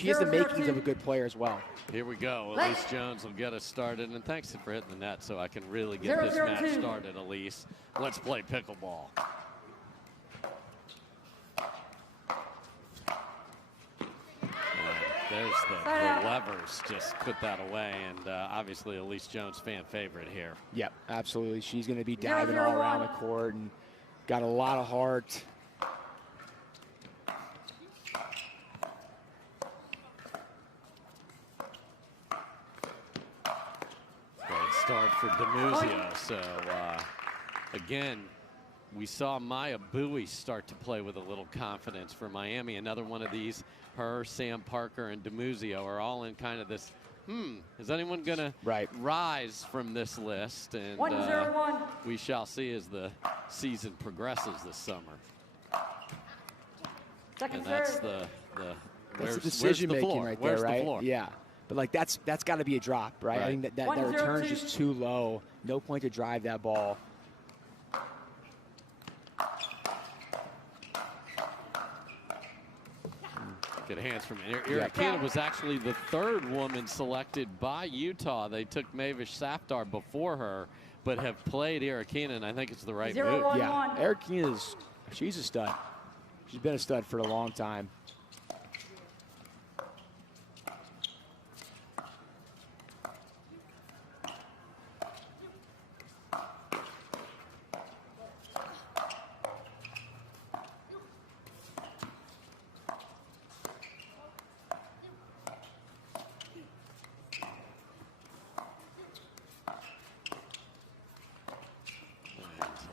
she has the makings of a good player as well. Here we go. Allyce Jones will get us started. And thanks for hitting the net so I can really get this match started, Allyce. Let's play pickleball. There's the levers, just put that away, and obviously Allyce Jones fan favorite here. Yep, absolutely. She's going to be diving all around the court and got a lot of heart. Great start for Dimuzio. So again, we saw Maya Bowie start to play with a little confidence for Miami. Another one of these, her, Sam Parker, and Dimuzio are all in kind of this, is anyone going to rise from this list? And we shall see as the season progresses this summer. And that's the decision making right there, right? Yeah. But like that's got to be a drop, right? I think that return is just too low. No point to drive that ball. Good hands from Erokhina was actually the third woman selected by Utah. They took Mevish Safdar before her, but have played Erokhina, and I think it's the right move. Yeah, Erokhina she's a stud. She's been a stud for a long time.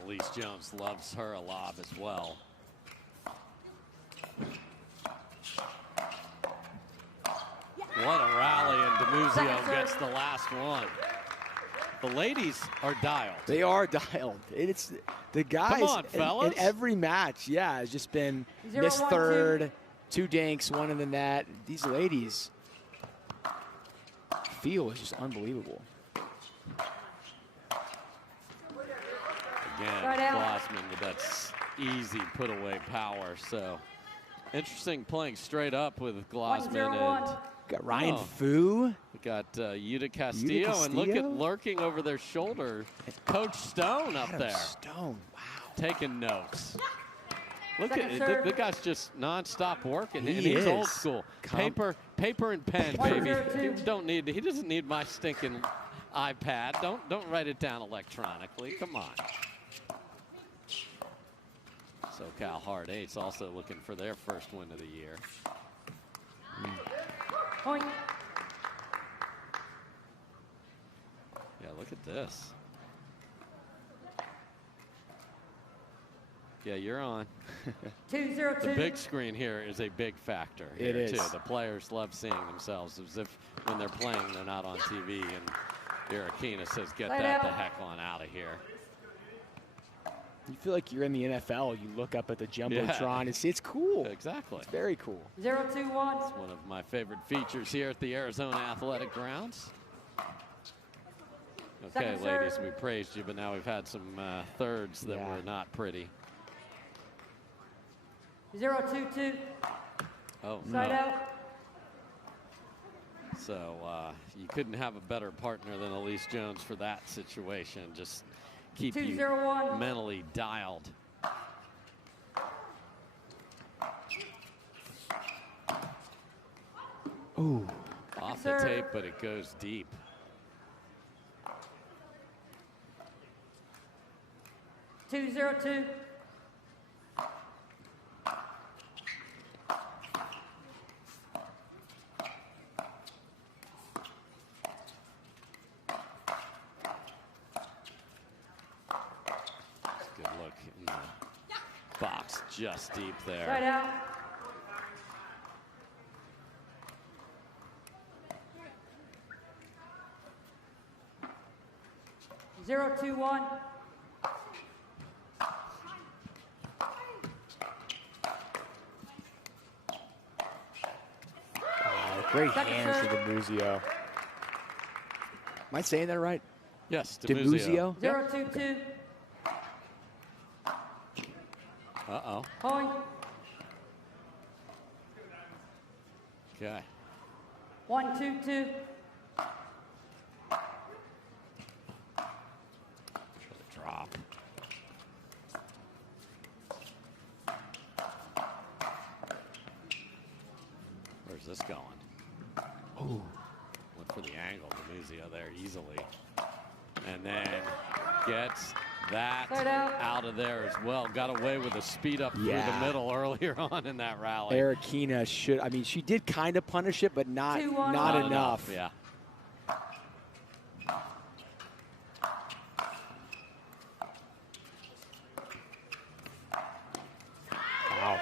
Allyce Jones loves her a lob as well. What a rally, and Dimuzio gets the last one. The ladies are dialed. They are dialed. It's the guys. Come on, fellas. In every match, yeah, it's just been missed third, 2 dinks, 1 in the net. These ladies feel is just unbelievable. Again, Glozman with that easy put away power. So interesting playing straight up with Glozman. And got Ryan Fu. We got Yuta Castillo, and look at lurking over their shoulder, Coach Stone up there. Stone, wow. Taking notes. Look at it, the guy's just nonstop working. He's old school. Paper and pen, baby. He doesn't need my stinking iPad. Don't write it down electronically. Come on. SoCal Hard Eights also looking for their first win of the year. Point. Yeah, look at this. Yeah, you're on. 2-0-2. The big screen here is a big factor here, too. The players love seeing themselves as if when they're playing, they're not on TV. And Erokhina says, get that the heck on out of here. You feel like you're in the NFL. You look up at the Jumbotron and see it's cool. Exactly. It's very cool. 0-2-1. It's one of my favorite features here at the Arizona Athletic Grounds. Okay, ladies, we praised you, but now we've had some thirds that were not pretty. 0-2-2. Oh, Side no. out. So you couldn't have a better partner than Allyce Jones for that situation. Just keep you mentally dialed. Ooh. Off the tape, but it goes deep. Two, 0-2. Good look in the box, just deep there. Right out. Zero, 2-1. Great hands for Dimuzio. Am I saying that right? Yes, Dimuzio. 0-2-2. Uh-oh. Point. Okay. 1-2-2. Drop. Where's this going? Ooh. Went for the angle, Dimuzio there easily. And then gets that out of there as well. Got away with a speed up through the middle earlier on in that rally. Erokhina should, I mean, she did kind of punish it, but not enough. Yeah. Wow.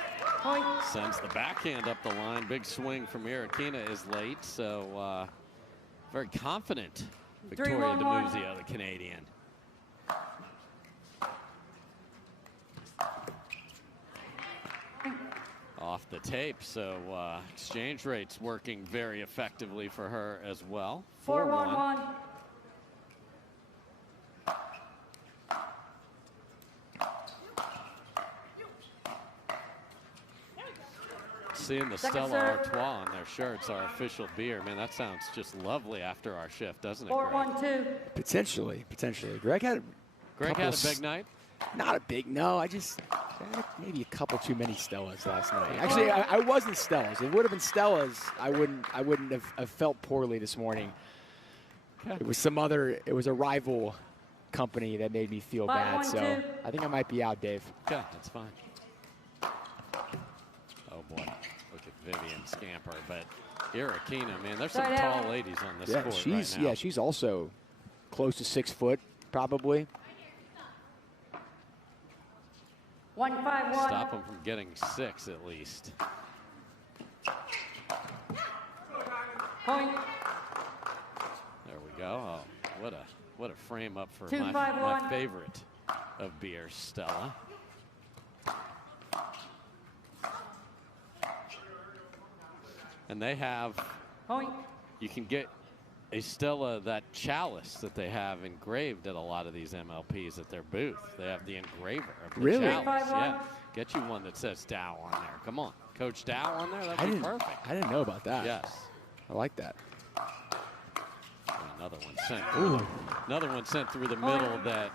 Sends the backhand up the line. Big swing from Erokhina is late, so very confident Victoria Dimuzio, the Canadian. Off the tape, so exchange rates working very effectively for her as well. 4-1-1. Seeing the Stella Artois on their shirts, our official beer. Man, that sounds just lovely after our shift, doesn't it, Greg? 4-1-2. Potentially. Greg had a big night? Not a big, no. I just had maybe a couple too many Stellas last night. Actually, I wasn't Stellas. If it would have been Stellas, I wouldn't have felt poorly this morning. Okay. It was it was a rival company that made me feel bad. So I think I might be out, Dave. Okay, that's fine. Oh boy, look at Vivian scamper, but Erokhina, man, there's some tall ladies on this court right now. Yeah, she's also close to 6 foot, probably. 1-5-1. Stop them from getting 6 at least. Point. There we go. Oh, what a frame up for 2-5-1. my favorite of beers, Stella. And they have, you can get a Stella, that chalice that they have engraved at a lot of these MLPs at their booth. They have the engraver of the chalice. Yeah, get you one that says Dow on there. Come on, Coach Dow on there, that'd be perfect. I didn't know about that. Yes. I like that. Another one sent through. Another one sent through the middle that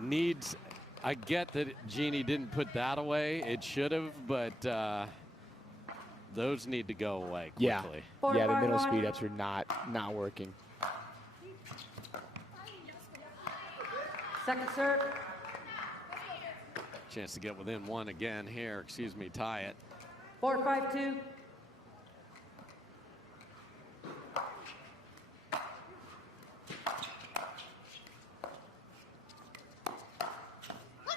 needs, I get that Genie didn't put that away. It should have, but those need to go away quickly. Yeah, the middle speed ups are not working. Second serve. Chance to get within one again here. Excuse me, tie it. 4-5-2.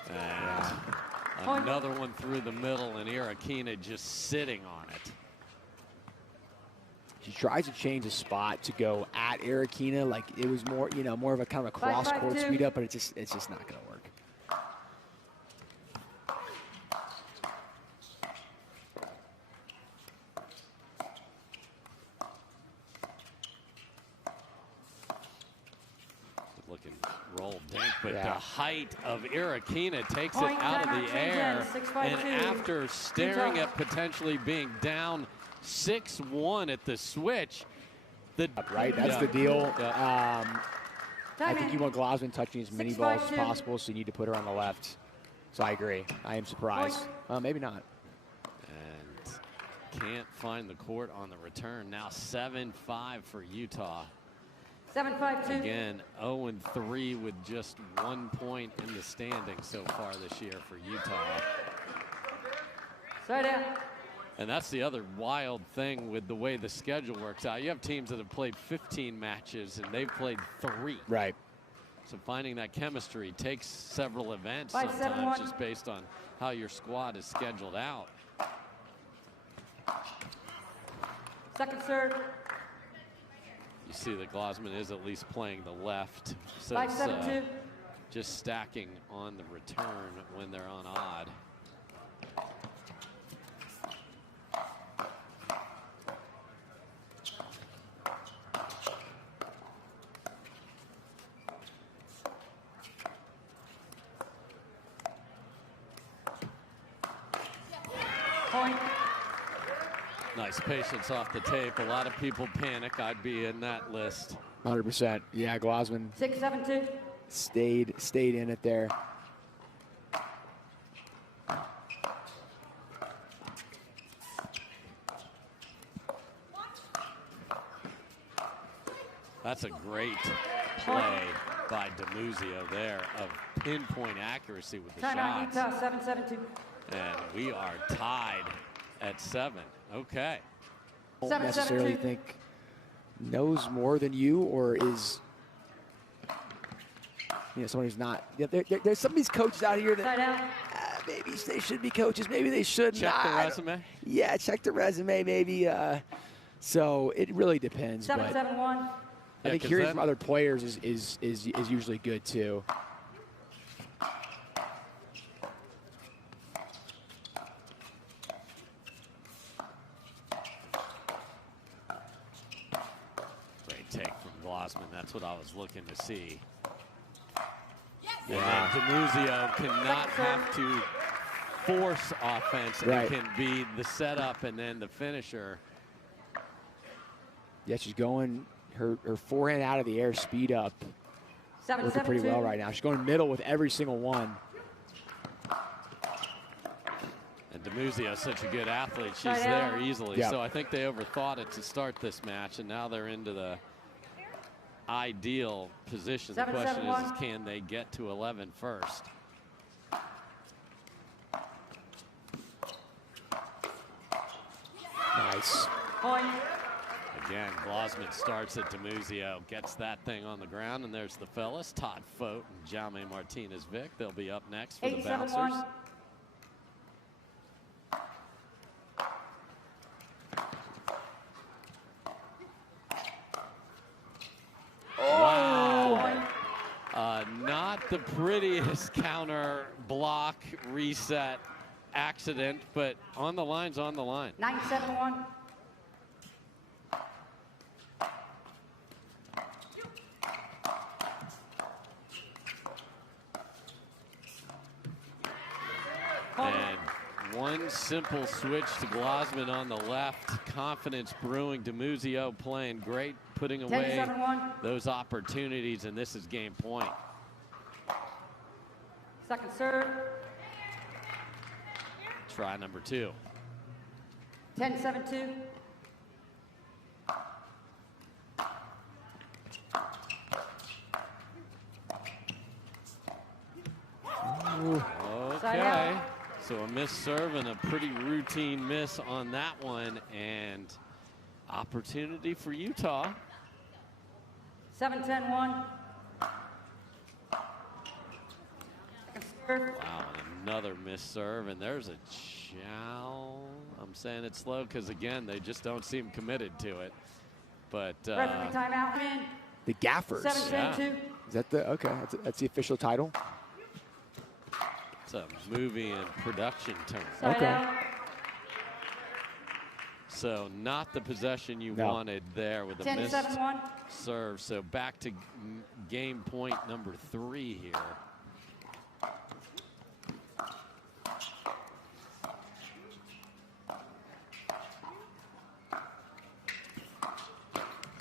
And another one through the middle, and Erokhina just sitting on it. She tries to change the spot to go at Erokhina, like it was more, more of a kind of a cross-court speed up, but it's just not going to work. Looking roll dink, but the height of Erokhina takes it out of the air, and after staring at potentially being down 6-1 at the switch. That's the deal. I think you want Glozman touching as many balls as possible, so you need to put her on the left. So I agree. I am surprised. Maybe not. And can't find the court on the return. Now 7-5 for Utah. 7-5-2. Again, 0-3 with just 1 point in the standings so far this year for Utah. Straight out. And that's the other wild thing with the way the schedule works out. You have teams that have played 15 matches and they've played 3. Right. So finding that chemistry takes several events sometimes just based on how your squad is scheduled out. Second serve. You see that Glozman is at least playing the left. So 5-7-2. just stacking on the return when they're on odd. Nice patience off the tape. A lot of people panic. I'd be in that list. 100%. Yeah, Glozman 6-7-2. stayed in it there. That's a great play by Dimuzio there of pinpoint accuracy with the Timeout, shots. Utah, 7-7-2. And we are tied at 7. Okay. Don't necessarily think knows more than you, or is someone who's not. Yeah, there's some of these coaches out here that Timeout. maybe they should be coaches, maybe they shouldn't. Check the resume. Yeah, check the resume, maybe. So it really depends. 7-7-1. I think hearing from other players is usually good too. Great take from Glozman. That's what I was looking to see. Yeah. And Dimuzio cannot have to force offense. Right. It can be the setup and then the finisher. Yeah, she's going her forehand out of the air, speed up. Working pretty well right now. She's going middle with every single one. And Dimuzio is such a good athlete. She's Right there out. easily. Yeah. So I think they overthought it to start this match, and now they're into the ideal position. The question is can they get to 11 first? Nice. Point. Again, Glozman starts at Dimuzio, gets that thing on the ground, and there's the fellas, Todd Fought and Jaume Martinez Vich. They'll be up next for the 8-7-1. bouncers. Wow. Not the prettiest counter block reset accident, but on the line's on the line. 9-7-1. And one simple switch to Glozman on the left. Confidence brewing. Dimuzio playing great, putting away 10-7-1. those opportunities, and this is game point. Second serve. Try number 2. 10-7-2. Okay. So a missed serve and a pretty routine miss on that one, and opportunity for Utah. 7-10-1. Second serve. Wow, another missed serve, and there's a chow. I'm saying it slow because, again, they just don't seem committed to it. But Referee timeout. In. The Gaffers. 7-10-2. Is that the that's the official title? it's a movie and production term. Side Okay. out. So not the possession you No. wanted there with a 10-7-1. missed serve. So back to game point number 3 here.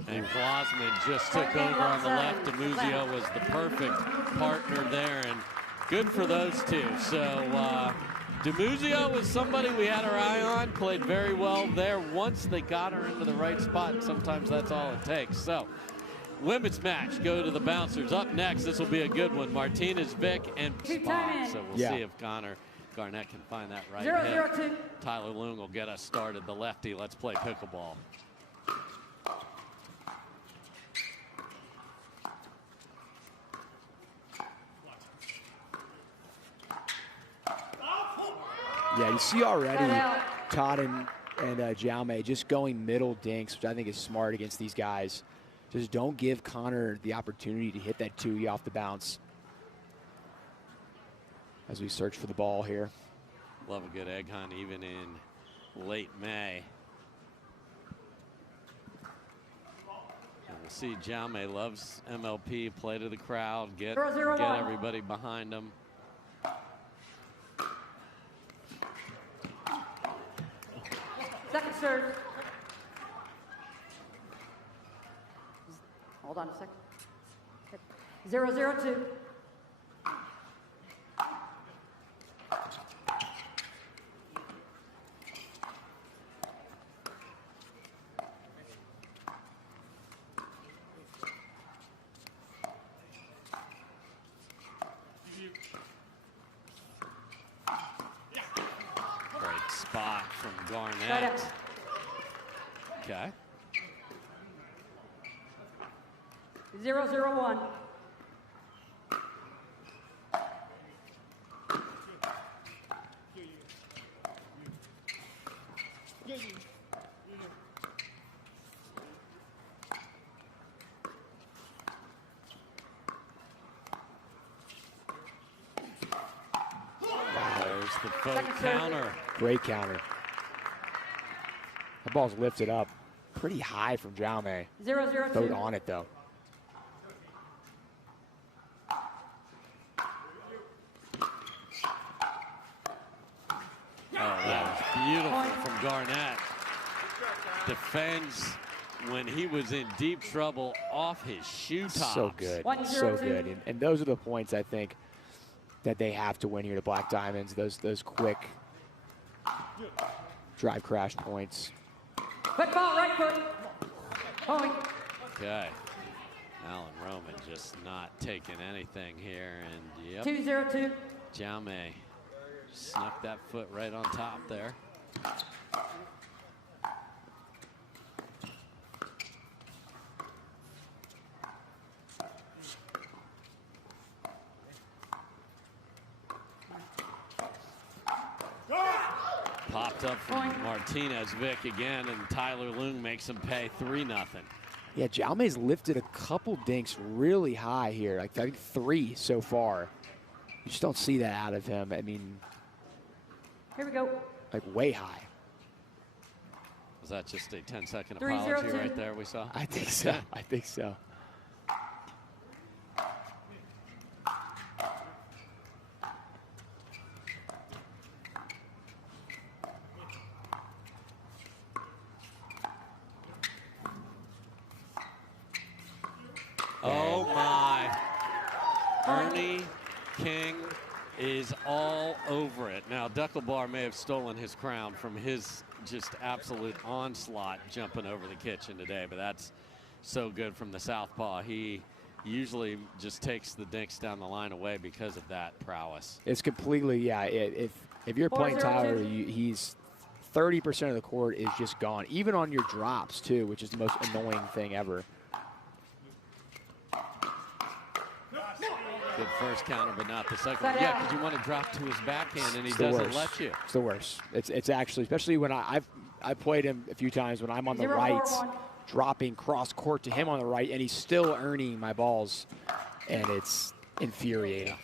And Glozman just took over on the left. Dimuzio was the perfect partner there, and good for those two. So Dimuzio was somebody we had our eye on, played very well there once they got her into the right spot, and sometimes that's all it takes. So women's match, go to the bouncers. Up next, this will be a good one. Martinez, Vich, and Spot. So we'll see if Garnett can find that right hit. 0-0-2. Tyler Loong will get us started. The lefty, let's play pickleball. Yeah, you see already Side out. Todd and Jaume just going middle dinks, which I think is smart against these guys. Just don't give Connor the opportunity to hit that 2E off the bounce as we search for the ball here. Love a good egg hunt even in late May. And we'll see Jaume loves MLP, play to the crowd, get 0-0-1. everybody behind him. Second serve. Hold on a second. 0-0-2. Great spot from Garnett. Okay. 0-0-1. There's the Fought counter. Great counter. The ball's lifted up pretty high from Jaume. 0-0-2. Fought on it though. Oh, that was beautiful from Garnett. Defends when he was in deep trouble off his shoe tops. So good, 1-0-2. so good. And those are the points I think that they have to win here, the Black Diamonds. Those quick drive crash points. Quick ball, right foot. Point. Okay. Alan Roman just not taking anything here. And yep, 2-0-2. Jaume snuck that foot right on top there. Popped up from Martinez. Vich again, and Tyler Loong makes him pay 3-0. Yeah, Jaume's lifted a couple dinks really high here. Like I think 3 so far. You just don't see that out of him. I mean, Here we go. like way high. Was that just a 10-second 3-0-2. apology right there we saw? I think so. I think so. Oh my. Ernie King is all over it. Now, Ducklebar may have stolen his crown from his just absolute onslaught jumping over the kitchen today, but that's so good from the southpaw. He usually just takes the dinks down the line away because of that prowess. It's completely, yeah. If you're playing 4-0-2. Tyler, he's 30% of the court is just gone, even on your drops too, which is the most annoying thing ever. Good first counter, but not the second one. Yeah, because you want to drop to his backhand, and he doesn't let you. It's the worst. It's actually, especially when I've played him a few times when I'm on the right, dropping cross court to him on the right, and he's still earning my balls, and it's infuriating.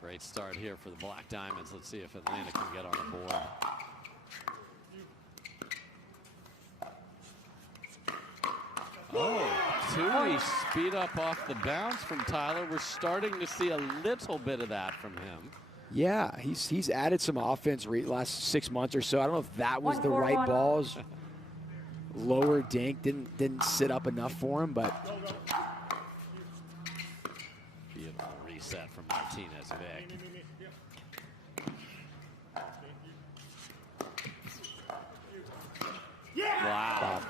Great start here for the Black Diamonds. Let's see if Atlanta can get on the board. Oh, Tui speed up off the bounce from Tyler. We're starting to see a little bit of that from him. Yeah, he's added some offense last 6 months or so. I don't know if that was the right balls. Lower dink didn't sit up enough for him, but beautiful reset from Martinez. Vic. Wow.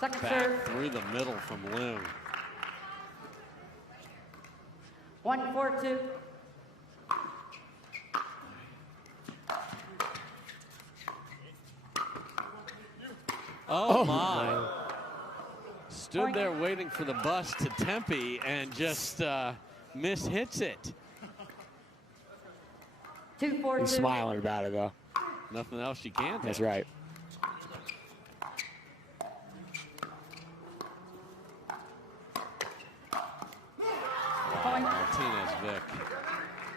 Second Back serve. through the middle from Loong. 1-4-2. Oh my. Stood there waiting for the bus to Tempe and just mishits it. 2-4-2. he's smiling about it though. Nothing else you can do. That's right. Martinez, Vic.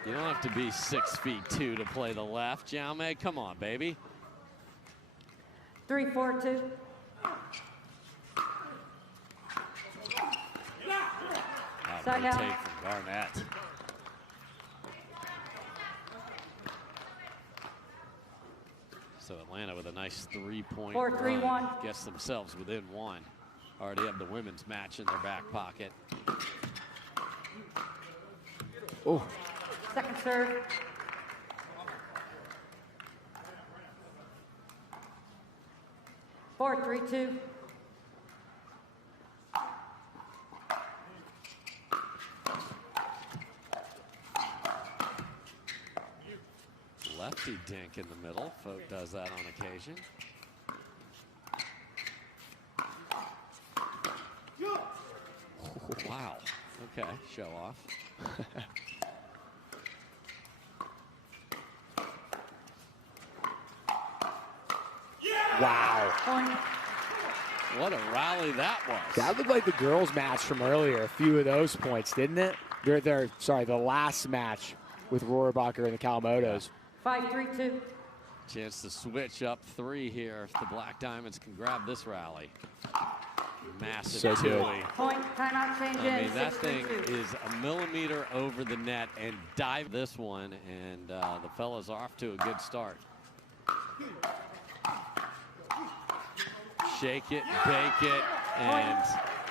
You don't have to be 6'2" to play the left, Jaume. Come on, baby. 3-4-2. Great take from Garnett. So Atlanta with a nice 3-point 4-3-1. run gets themselves within 1. Already have the women's match in their back pocket. Oh. Second serve. Four, 3-2. Lefty dink in the middle. Fought does that on occasion. Wow. Okay, show off. Wow. Point. What a rally that was. That looked like the girls' match from earlier. A few of those points, didn't it? Sorry, the last match with Rohrabacher and the Kawamotos. 5-3-2. Chance to switch up 3 here if the Black Diamonds can grab this rally. Massive So good. Tui. Point. Timeout change in. I mean, that thing 6-3-2. is a millimeter over the net and dive this one, and the fellas are off to a good start. Shake it, bake it, and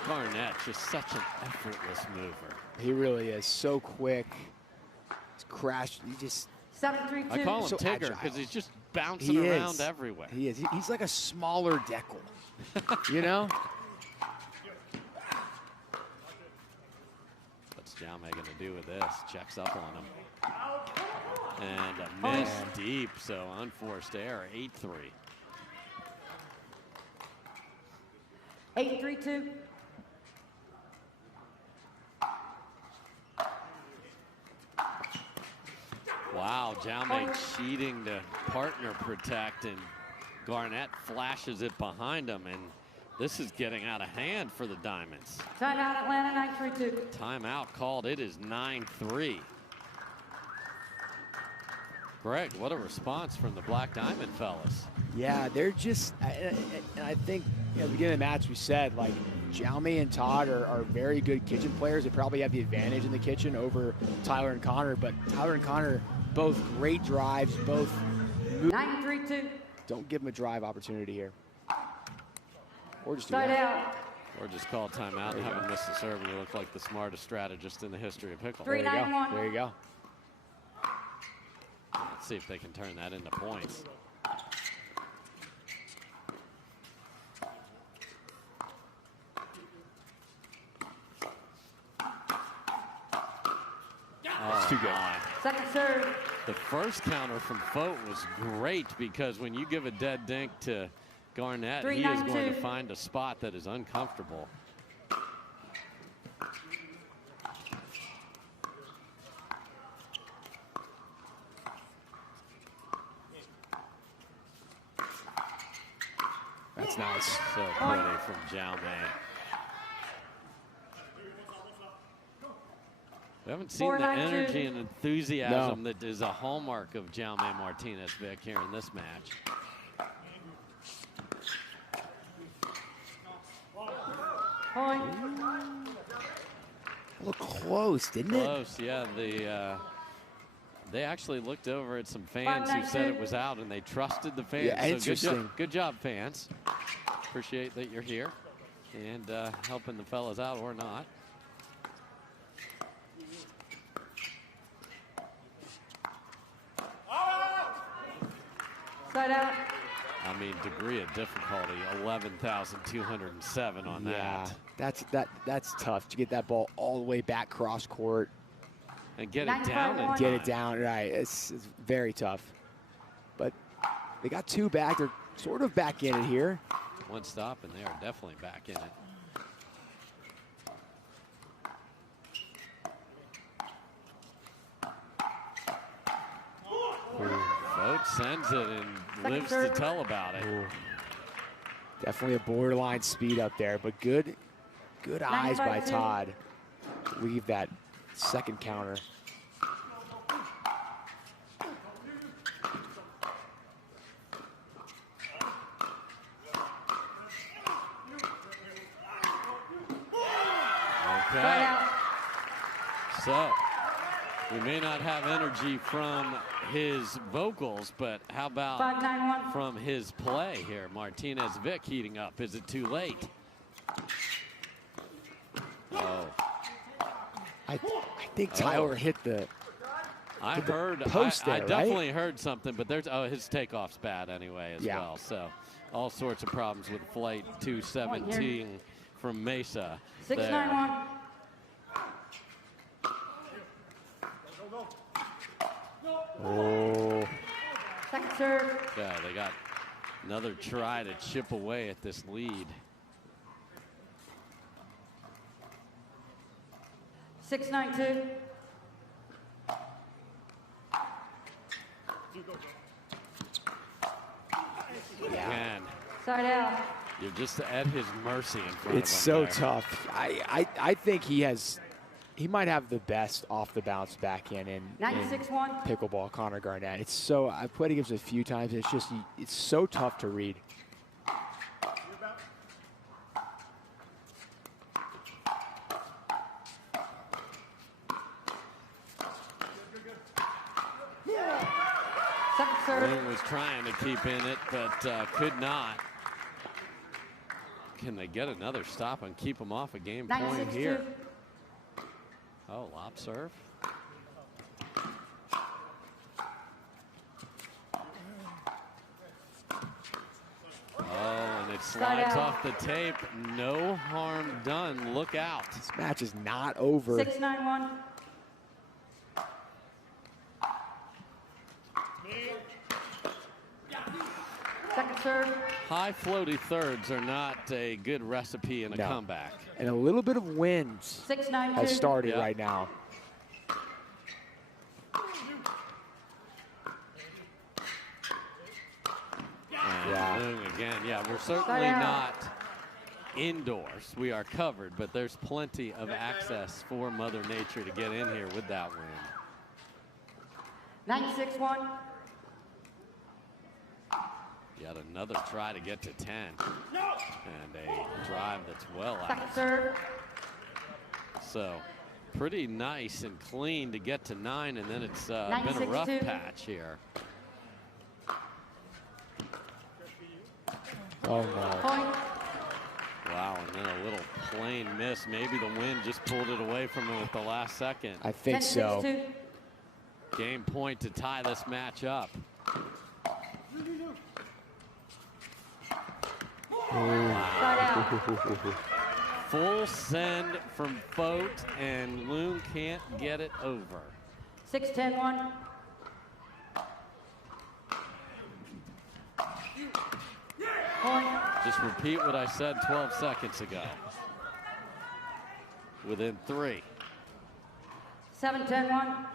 Garnett just such an effortless mover. He really is so quick. He's crashed. He just. 7-3-2. I call him So Tigger agile. because he's just bouncing around everywhere. He is. He's like a smaller Deckel. You know? What's Jaume going to do with this? Checks up on him. And a miss deep, so unforced error, 8-3. 8-3-2. Wow, Jaume cheating to partner protect, and Garnett flashes it behind him, and this is getting out of hand for the Diamonds. Timeout Atlanta 9-3-2. Timeout called. It is 9-3. Greg, what a response from the Black Diamond fellas. Yeah, they're just. And I think at the beginning of the match we said, like, Jaume and Todd are very good kitchen players. They probably have the advantage in the kitchen over Tyler and Connor, but Tyler and Connor, both great drives, both. 9-3-2. Don't give them a drive opportunity here. Or just do Side that. out. Or just call timeout and have him miss the serve, and you look like the smartest strategist in the history of pickleball. There you go. 3-9-1. There you go. Let's see if they can turn that into points. It's too good. Second serve. The first counter from Fought was great because when you give a dead dink to Garnett, he is going to 3-9-2. find a spot that is uncomfortable. That's nice. So pretty from Jaume. We haven't seen the 4-9-2. energy and enthusiasm that is a hallmark of Jaume Martinez, Vic, here in this match. Point. Look close, didn't it? Close, yeah. They actually looked over at some fans who said it was out, and they trusted the fans. Yeah, so interesting. Good job, fans. Appreciate that you're here and helping the fellas out or not. Side out. I mean, degree of difficulty, 11,207 on Yeah, that. that's tough to get that ball all the way back cross court. And get it down in 9-5-1. Get it time. down, right. It's very tough. But they got 2 back. They're sort of back in it here. One stop, and they are definitely back in it. Fought sends it and lives to tell about it. Ooh. Definitely a borderline speed up there, but good eyes by 9-5-2. Todd. Leave that second counter. Side Okay. out. So We may not have energy from his vocals, but how about 5-9-1. from his play here? Martinez Vich heating up. Is it too late? Oh. I think Tyler hit the. I heard. Post I there, definitely heard something, but there's his takeoff's bad anyway as Yeah. well. So all sorts of problems with flight 217 from Mesa. 6-9-1. Oh. Second serve. Yeah, they got another try to chip away at this lead. 6-9-2. Man, Side out. you're just at his mercy in front It's of him so there. tough. I think he might have the best off the bounce backhand in 96-1. pickleball, Connor Garnett. It's so, I've played against him a few times. It's just, it's so tough to read. Second serve. Loong was trying to keep in it, but could not. Can they get another stop and keep him off a game point 96-2. here? Oh, lob serve. Oh, and it slides out. off the tape. No harm done. Look out. This match is not over. 6-9-1. Second serve. High floaty thirds are not a good recipe in a No. comeback. And a little bit of wind 6-9-2. has started Yeah. right now. And Yeah. Loong again. Yeah, we're certainly Side out. not indoors. We are covered, but there's plenty of access for Mother Nature to get in here with that wind. 96-1. Yet another try to get to 10. And a drive that's well Second out. serve. So pretty nice and clean to get to 9, and then it's been a rough 96-2. patch here. Oh, no. Point. Wow, and then a little plain miss. Maybe the wind just pulled it away from him at the last second. I think so. 10-6-2. Game point to tie this match up. Side out. Full send from Fought, and Loong can't get it over. 6-10-1. Point. Just repeat what I said 12 seconds ago. Within 3. 7-10-1.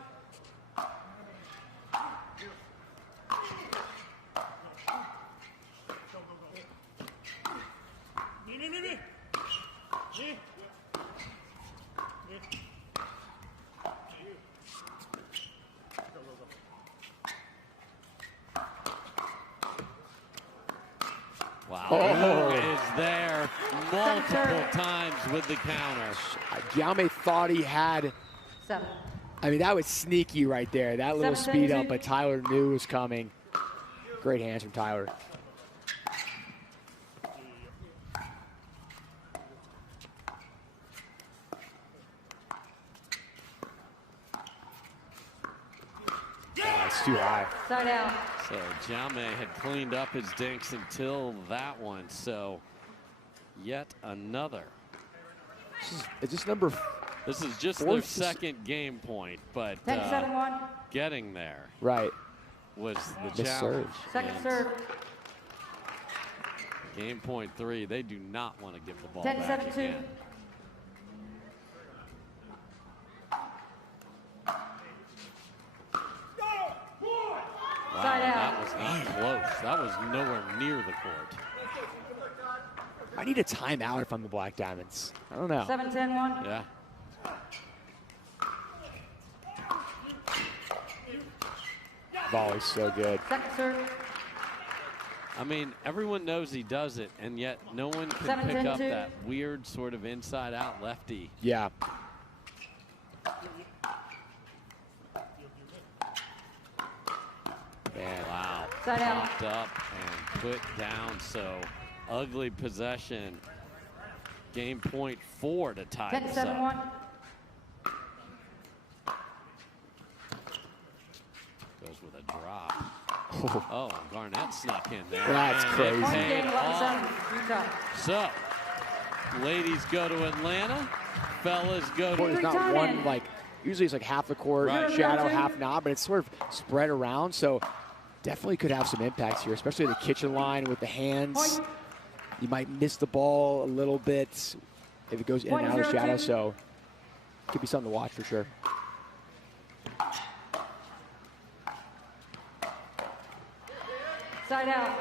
Wow, Oh. Loong is there multiple times with the counter. Jaume thought he had, 7. I mean, that was sneaky right there. That little 7-7-2. speed up, but Tyler knew it was coming. Great hands from Tyler. It's too high. Side out. So Jaume had cleaned up his dinks until that one. So yet another. Is this number? This is just their Fourth? second game point, but 10-7-1. getting there Right. was the The challenge. surge. Second And serve. Game point 3, they do not want to give the ball 10-7-2. back again. Wow, Side out. that was not close. That was nowhere near the court. I need a timeout if I'm the Black Diamonds. I don't know. 7-10-1. Yeah. Volley's so good. Second serve. I mean, everyone knows he does it, and yet no one can 7-10-2. pick up that weird sort of inside-out lefty. Yeah. Side out. popped up and put down. So ugly possession. Game point 4 to tie this up. 10-7-1. Goes with a drop. Oh, Garnett snuck in there. That's and crazy. it Point paid game, off. 11-7, Utah. So, ladies go to Atlanta. Fellas go Court to... is not Time one, in. like, usually it's like half the court, Right. shadow, half not, but it's sort of spread around. So definitely could have some impacts here, especially the kitchen line with the hands. Point. You might miss the ball a little bit if it goes in and out of the shadow. So could be something to watch for sure. Side out.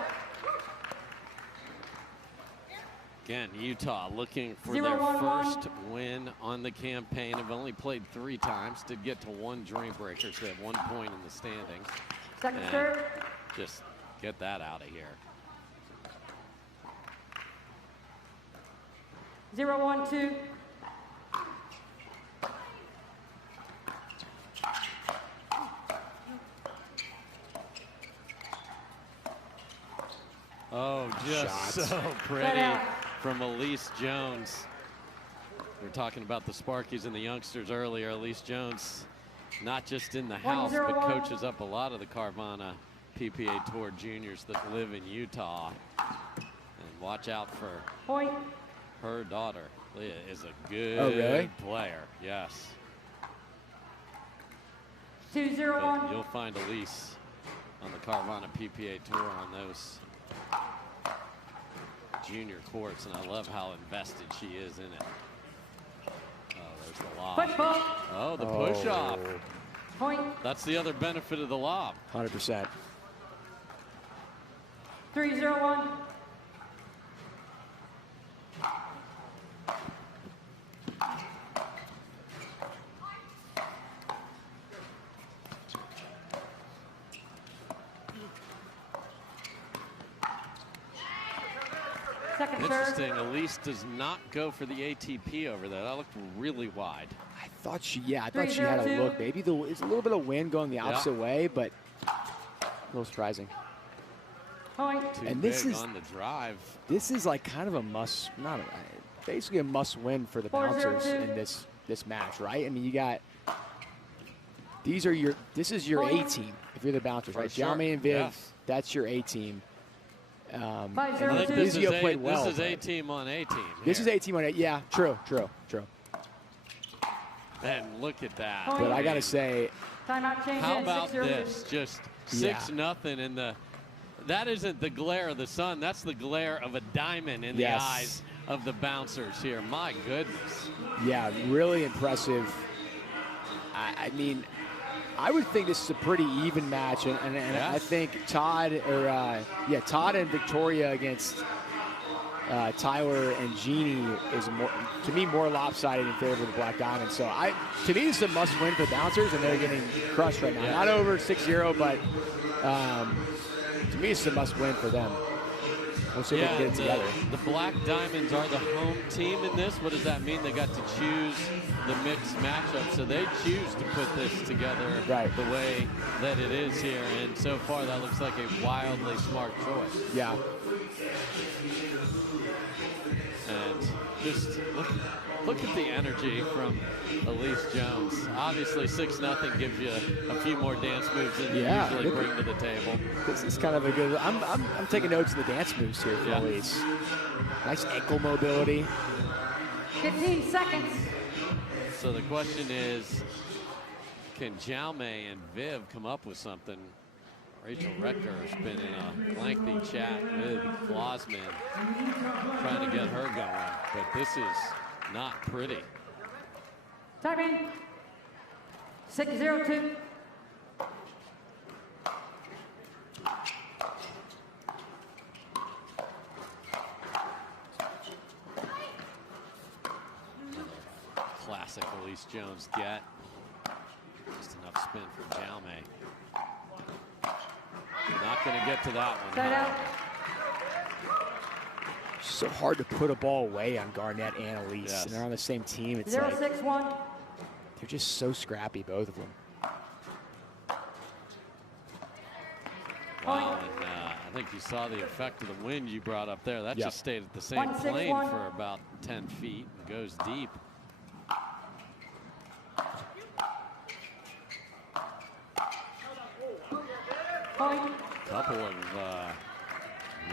Again, Utah looking for 0-1-1. their first win on the campaign. Have only played 3 times. Did get to 1 dream breaker, so they have 1 point in the standings. Second And serve. just get that out of here. 0-1-2. Oh, just Shots. so pretty Side out. from Allyce Jones. We were talking about the Sparkies and the youngsters earlier. Allyce Jones, not just in the house, but 1-0-1. coaches up a lot of the Carvana PPA Tour juniors that live in Utah. And watch out for Point. her daughter. Leah is a good really? player. Yes. 2-0-1. But you'll find Allyce on the Carvana PPA Tour on those junior courts, and I love how invested she is in it. Oh, there's the lob. Push ball. Oh, the push off. Point. That's the other benefit of the lob. 100%. 3-0-1. Second serve. Interesting. Allyce does not go for the ATP over there. That looked really wide. I thought she had a 3-0-2. look. Maybe it's a little bit of wind going the opposite way, but a little surprising. Point. Too And this big is- on the drive. This is like kind of a basically a must-win for the 4-0-2. bouncers in this match, right? I mean, you got this is your A team if you're the bouncers, For right? sure. Jaume and Viv, Yes. that's your A team. And 5-0-2. I then think this is, Dimuzio played well. this is but A team on A team. This is A team on it. Yeah, true. And look at that. Point. But I gotta say, Timeout change. How in. about 6-0-2. this? Just 6-0 in the. That isn't the glare of the sun. That's the glare of a diamond in the Yes. eyes of the bouncers here. My goodness. yeah, really impressive. I mean, I would think this is a pretty even match, and Yeah. I think Todd and Victoria against Tyler and Genie is more lopsided in favor of the Black Diamond. So to me, this is a must-win for the bouncers, and they're getting crushed right now. Yeah. Not over 6-0, but to me, it's a must-win for them. We'll see if they can get it together. The Black Diamonds are the home team in this. What does that mean? They got to choose the mixed matchup, so they choose to put this together Right. the way that it is here. And so far, that looks like a wildly smart choice. Yeah. And just look at the energy from Allyce Jones. Obviously, 6-0 gives you a few more dance moves than you Yeah. usually bring to the table. This is kind of a good. I'm taking notes of the dance moves here for Yeah. Allyce. Nice ankle mobility. 15 seconds. So the question is, can Jaume and Viv come up with something? Rachel Rector has been in a lengthy chat with Glozman, trying to get her going, but this is not pretty. Timing. 6-0-2. Classic Allyce Jones get. Just enough spin for Jaume. Not going to get to that one. Side out. It's so hard to put a ball away on Garnett and Allyce. Yes. And they're on the same team. It's like 0-6-1. they're just so scrappy, both of them. Wow. I think you saw the effect of the wind you brought up there. That just stayed at the same 1-6-1. plane for about 10 feet and goes deep. Point. Couple of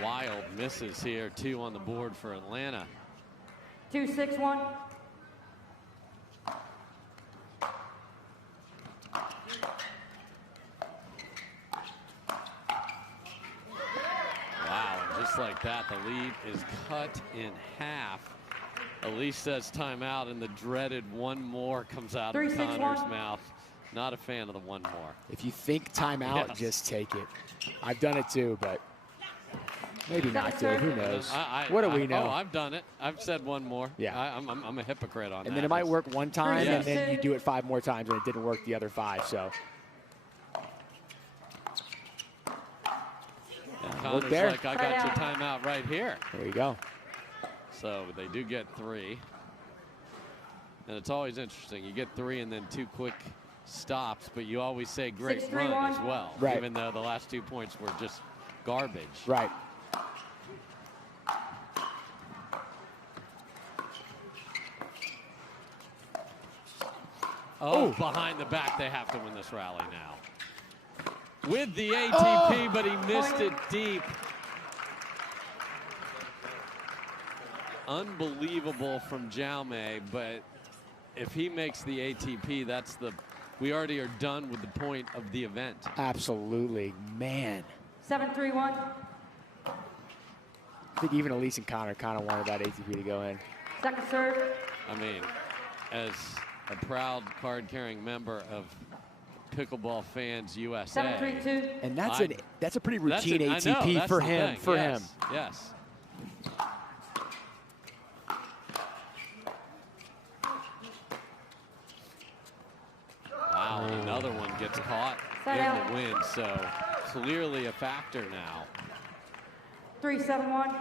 wild misses here, 2 on the board for Atlanta. 2-6-1. Wow, and just like that, the lead is cut in half. Allyce says timeout, and the dreaded one more comes out of 3-6-1. Connor's mouth. Not a fan of the one more. If you think timeout, just take it. I've done it too, but maybe not, Dave. Who knows? What do we know? Oh, I've done it. I've said one more. Yeah. I'm a hypocrite on that. And then it might work one time, Yes. and then you do it 5 more times, and it didn't work the other 5. So And Connor's there. like, I got your timeout right here. there you go. So they do get 3. And it's always interesting. You get 3 and then 2 quick stops, but you always say great 6-3-1. run as well. Right. Even though the last 2 points were just garbage. Right. Oh, behind the back, they have to win this rally now. With the ATP, but he missed it deep. Unbelievable from Jaume, but if he makes the ATP, we already are done with the point of the event. Absolutely, man. 7-3-1. I think even Allyce and Connor kind of wanted that ATP to go in. Second serve. I mean, as a proud card-carrying member of Pickleball Fans USA. 7-3-2. And that's a pretty routine I know, ATP that's for the him. thing. For Yes, him. Yes. Wow, another one gets caught in the wind, so clearly a factor now. 3-7-1.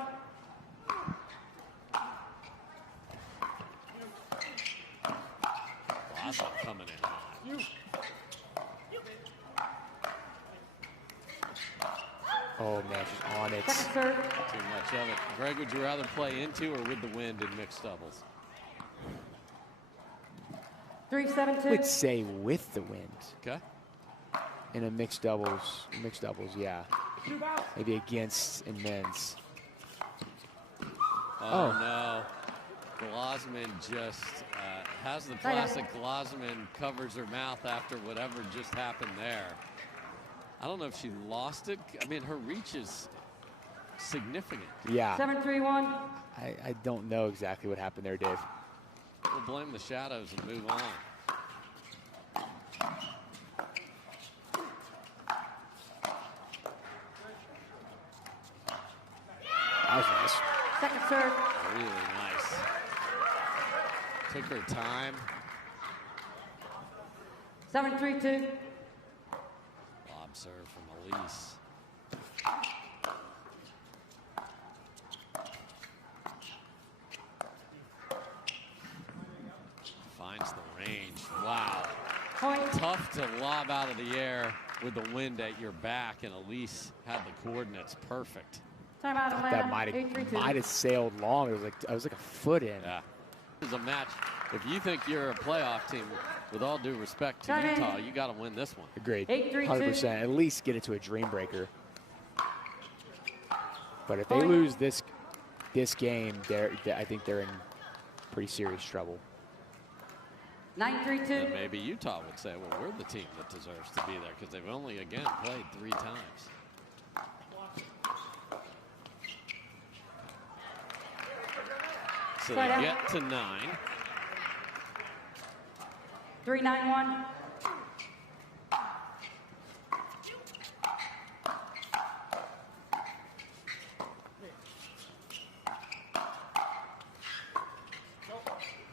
Glozman coming in hot. Oh, man, she's on it. Second serve. Too much of it. Greg, would you rather play into or with the wind in mixed doubles? 3-7-2. Let's say with the wind. Okay. In a mixed doubles, yeah. Maybe against in men's. Oh, no. Glozman just has the classic Glozman covers her mouth after whatever just happened there. I don't know if she lost it. I mean, her reach is significant. Yeah. 7-3-1. I don't know exactly what happened there, Dave. We'll blame the shadows and move on. That was nice. Second serve. Really nice. Took her time. 7-3-2. Lob serve from Allyce. Finds the range. Wow. Point. Tough to lob out of the air with the wind at your back, and Allyce had the coordinates perfect. Timeout That Atlanta. might 8-3-2. have sailed long. I was like a foot in. Yeah. This is a match. If you think you're a playoff team, with all due respect to Time in. Utah, you got to win this one. Agreed. 8-3-2. 100%. At least get it to a dream breaker. But if they Point. lose this game, I think they're in pretty serious trouble. 9-3-2. And maybe Utah would say, well, we're the team that deserves to be there because they've only, again, played 3 times. So they Side out. get to 9. 3-9-1.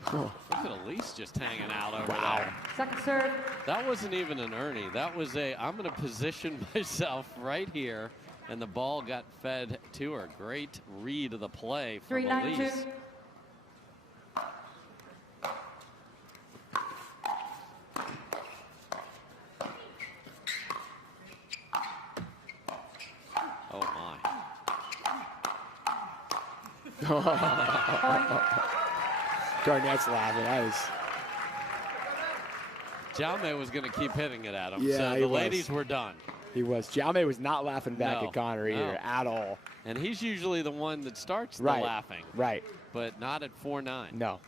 Cool. Look at Allyce just hanging out over Wow. there. Second serve. That wasn't even an Ernie. That was I'm going to position myself right here, and the ball got fed to her. Great read of the play from 3-9-2. Allyce. Oh, my. Garnett's laughing. That was. Jaume was going to keep hitting it at him. Yeah, so he the was. ladies were done. He was. Jaume was not laughing back No, at Connor either, at all. And he's usually the one that starts the Right. laughing. Right. But not at 4-9. No.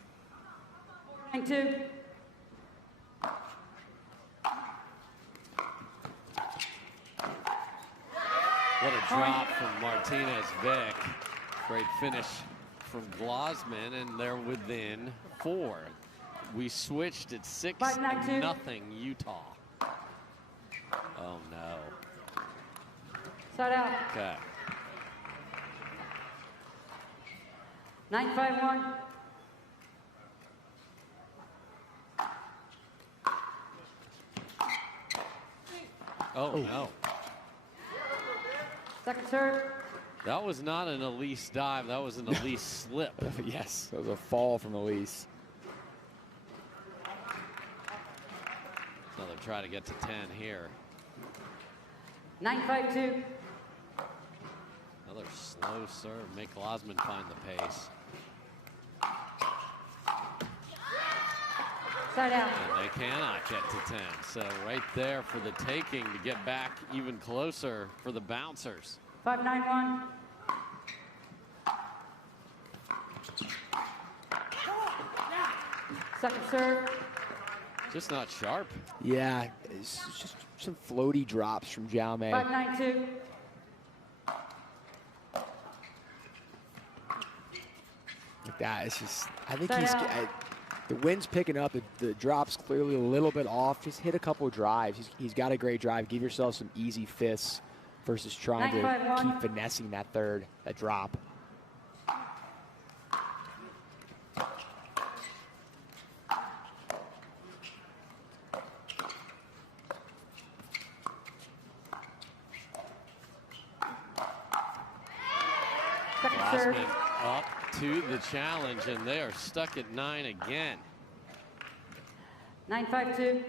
9-2. What a drop from Martinez Vich. Great finish from Glozman, and they're within 4. We switched at 6-0 Utah. Oh no. Side out. Okay. 9-5-1. Oh no. Second serve. That was not an Allyce dive. That was an Allyce slip. Yes, it was a fall from Allyce. Another try to get to 10 here. 9-5-2. Another slow serve. Make Glozman find the pace. Side out. And they cannot get to 10. So right there for the taking to get back even closer for the bouncers. 5-9-1. Second serve. Just not sharp. Yeah, it's just some floaty drops from Jaume. 5-9-2. Like that. It's just, I think Side he's, out. the wind's picking up. The drop's clearly a little bit off. Just hit a couple drives. He's got a great drive. Give yourself some easy fists versus trying to 9-5-1. keep finessing that that drop. Second serve. Glozman up to the challenge, and they are stuck at 9 again. 9-5-2.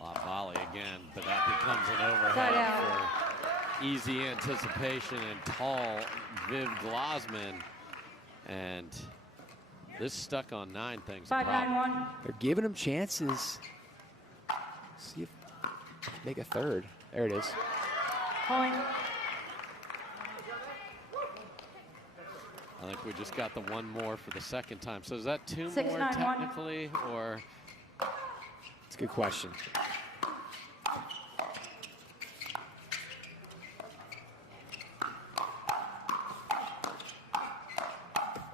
Lob volley again, but that becomes an overhead Side out. for easy anticipation and tall Viv Glozman. And this stuck on 9 thing's a problem. 5-9-1. They're giving him chances. See if make a third. There it is. Point. I think we just got the one more for the second time. So is that 2 6-9-1. more technically, or? It's a good question.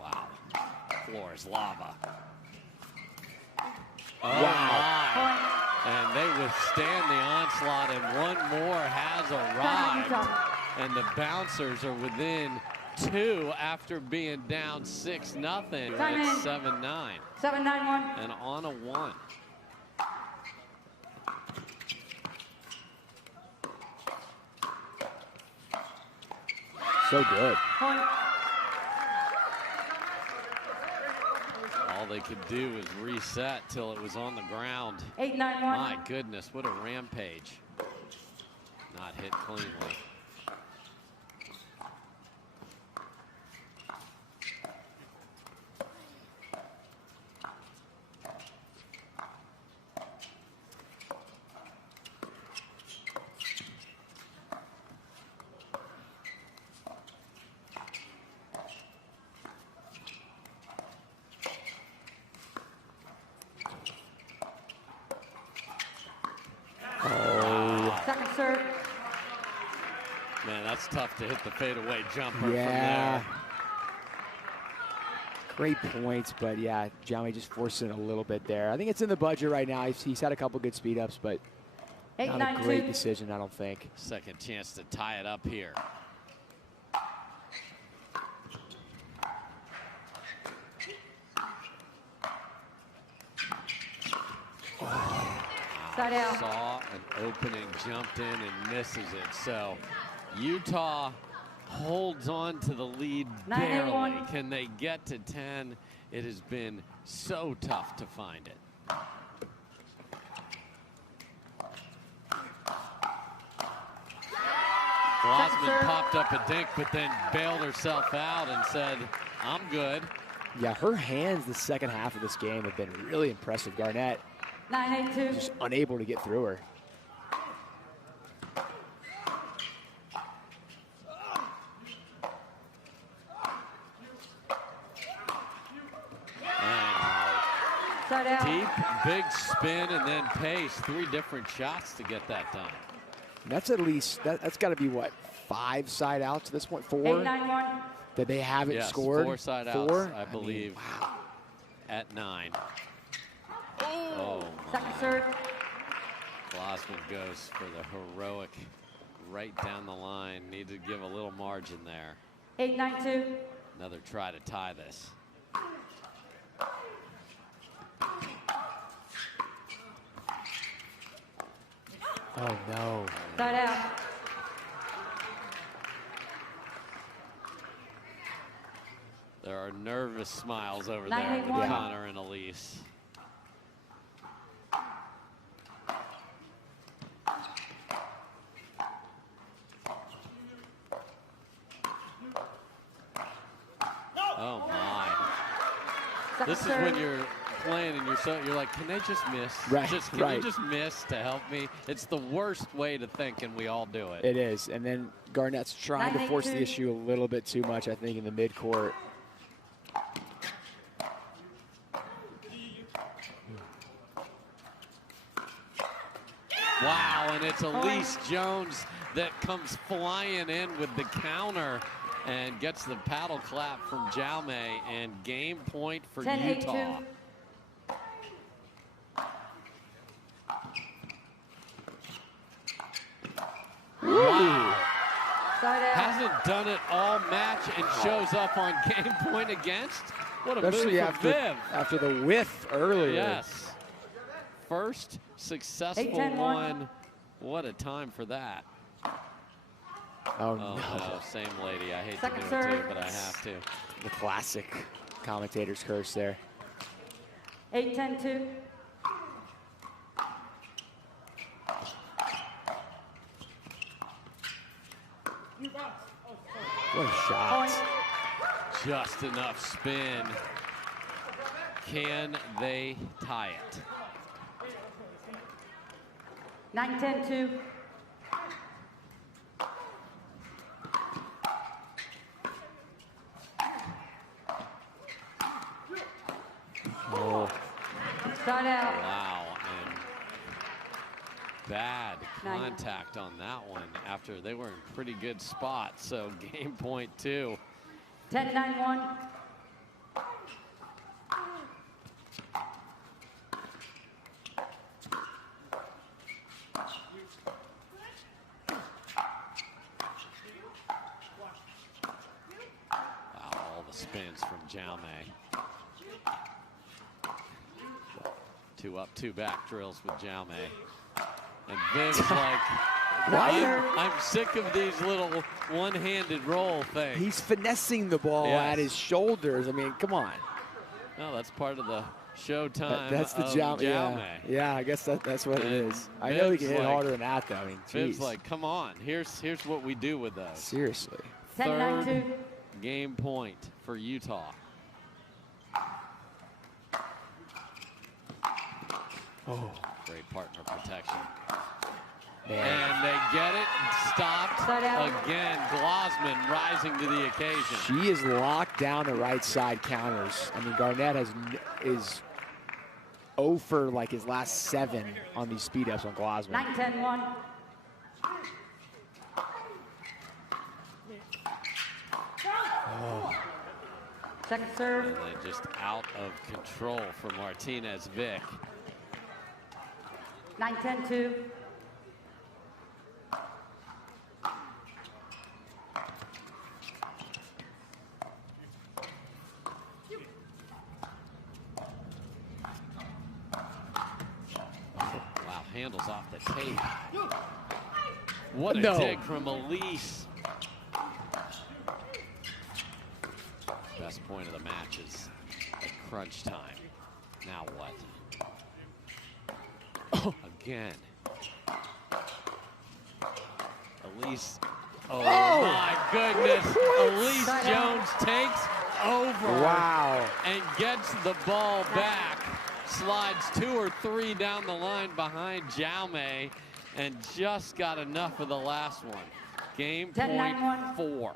Wow. Floor is lava. Oh Wow. my. And they withstand the onslaught, and one more has arrived. And the bouncers are within 2 after being down 6-0. Time It's in. 7-9 7-9-1. and on a 1. So good. Point. All they could do is reset till it was on the ground. 8-9-1. My goodness, what a rampage. Not hit cleanly. Second serve. Man, that's tough to hit the fadeaway jumper Yeah. from there. Great points, but yeah, Jaume just forcing a little bit there. I think it's in the budget right now. He's had a couple good speed ups, but not a great 8-9-2. decision, I don't think. Second chance to tie it up here. Side out. Saw an opening, jumped in and misses it. So Utah holds on to the lead 9-8-1. barely. Can they get to 10? it has been so tough to find it. Glozman popped up a dink, but then bailed herself out and said, I'm good. Yeah, her hands the second half of this game have been really impressive. Garnett 9-8-2. just unable to get through her. Side out. Deep, big spin, and then pace. 3 different shots to get that done. That's at least, that's got to be what, 5 side outs at this point? 4? 8-9-1. That they haven't Yes, scored? 4 side outs, I believe, wow. at 9. Oh, Second my. serve. Glozman goes for the heroic right down the line. Need to give a little margin there. 8-9-2. Another try to tie this. Oh, no. Side out. There are nervous smiles over there 9-8-1. with Connor and Allyce. Oh my. Second This is serve. when you're playing and you're like, can they just miss? Right, Can right. you just miss to help me? It's the worst way to think, and we all do it. It is. And then Garnett's trying to force the 9-8-2. issue a little bit too much, I think, in the midcourt. Wow, and it's Allyce Jones that comes flying in with the counter and gets the paddle clap from Jaume, and game point for 10-8-2. Utah. Wow. Side out. Hasn't done it all match and shows up on game point against. What a move Especially from Viv. after the whiff earlier. Yes. First successful 8-10-1. one. What a time for that. Oh, Oh, no. no, same lady. I hate Second to do it too, serve. but I have to. The classic commentator's curse there. 8-10-2. What a shot. Point. Just enough spin. Can they tie it? 9-10-2. Oh, Side out. Wow, and bad 9. contact on that one after they were in pretty good spot. So game point 2. 10-9-1. Wow, all the spins from Jaume. 2 up, 2 back drills with Jaume. And Viv's like, I'm sick of these little one-handed roll things. he's finessing the ball Yes. at his shoulders. I mean, come on. No, that's part of the showtime That's the of Jaume. Jaume. Yeah, I guess that's what it And is. I know he Viv's can hit like- harder than that, though. I mean, Viv's geez. like, come on, here's what we do with those. Seriously. 10-9-2. Third game point for Utah. Oh, Great partner protection. man. And they get it stopped Side out. again. Glozman rising to the occasion. She is locked down the right side counters. I mean, Garnett is 0 for like his last 7 on these speed ups on Glozman. 9-10-1. Second serve. And then just out of control from Martinez Vich. 9-10-2. Wow, handles off the tape. What a No. dig from Allyce. Best point of the match is a crunch time. Now what? Again. Allyce. Oh, my goodness. Allyce Jones takes over. Wow. And gets the ball back. Slides 2 or 3 down the line behind Jaume and just got enough of the last one. Game point 4.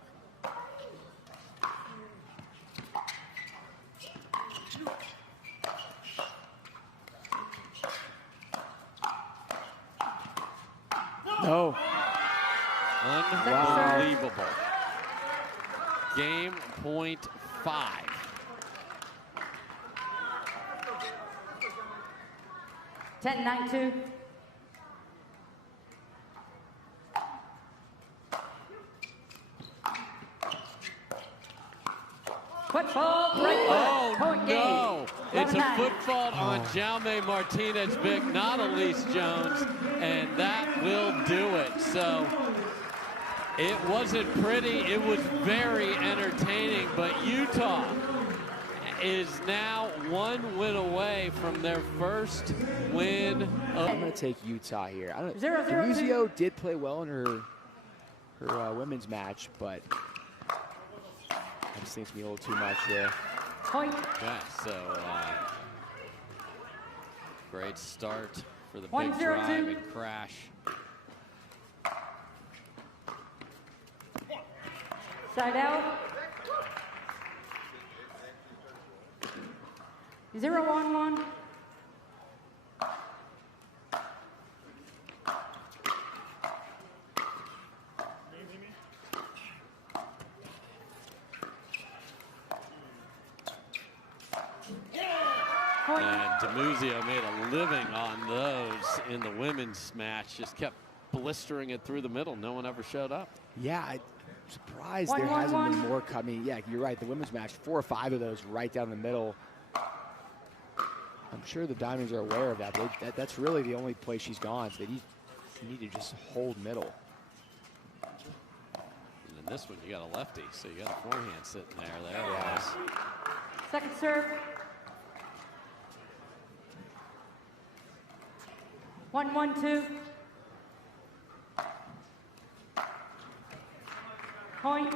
No. Unbelievable. Wow. Game point 5. Ten, 9-2. Football, right foot, point no. Game. It's a foot fault on Jaume Martinez, Vic, not Allyce Jones, and that will do it. So it wasn't pretty, it was very entertaining, but Utah is now 1 win away from their first win. I'm going to take Utah here. I don't. 0-0-2. Dimuzio did play well in her women's match, but I just think it's going to be a little too much there. Point. Okay, so great start for the 1-0-2. big drive and crash. Side out. 0-1-1. And Dimuzio made a living on those in the women's match. Just kept blistering it through the middle. No one ever showed up. Yeah, I'm surprised there hasn't been more coming. Yeah, you're right. The women's match, 4 or 5 of those right down the middle. I'm sure the Diamonds are aware of that. That's really the only place she's gone. So you need to just hold middle. And in this one, you got a lefty, so you got a forehand sitting there. There it is. Second serve. 1-1-2. Point.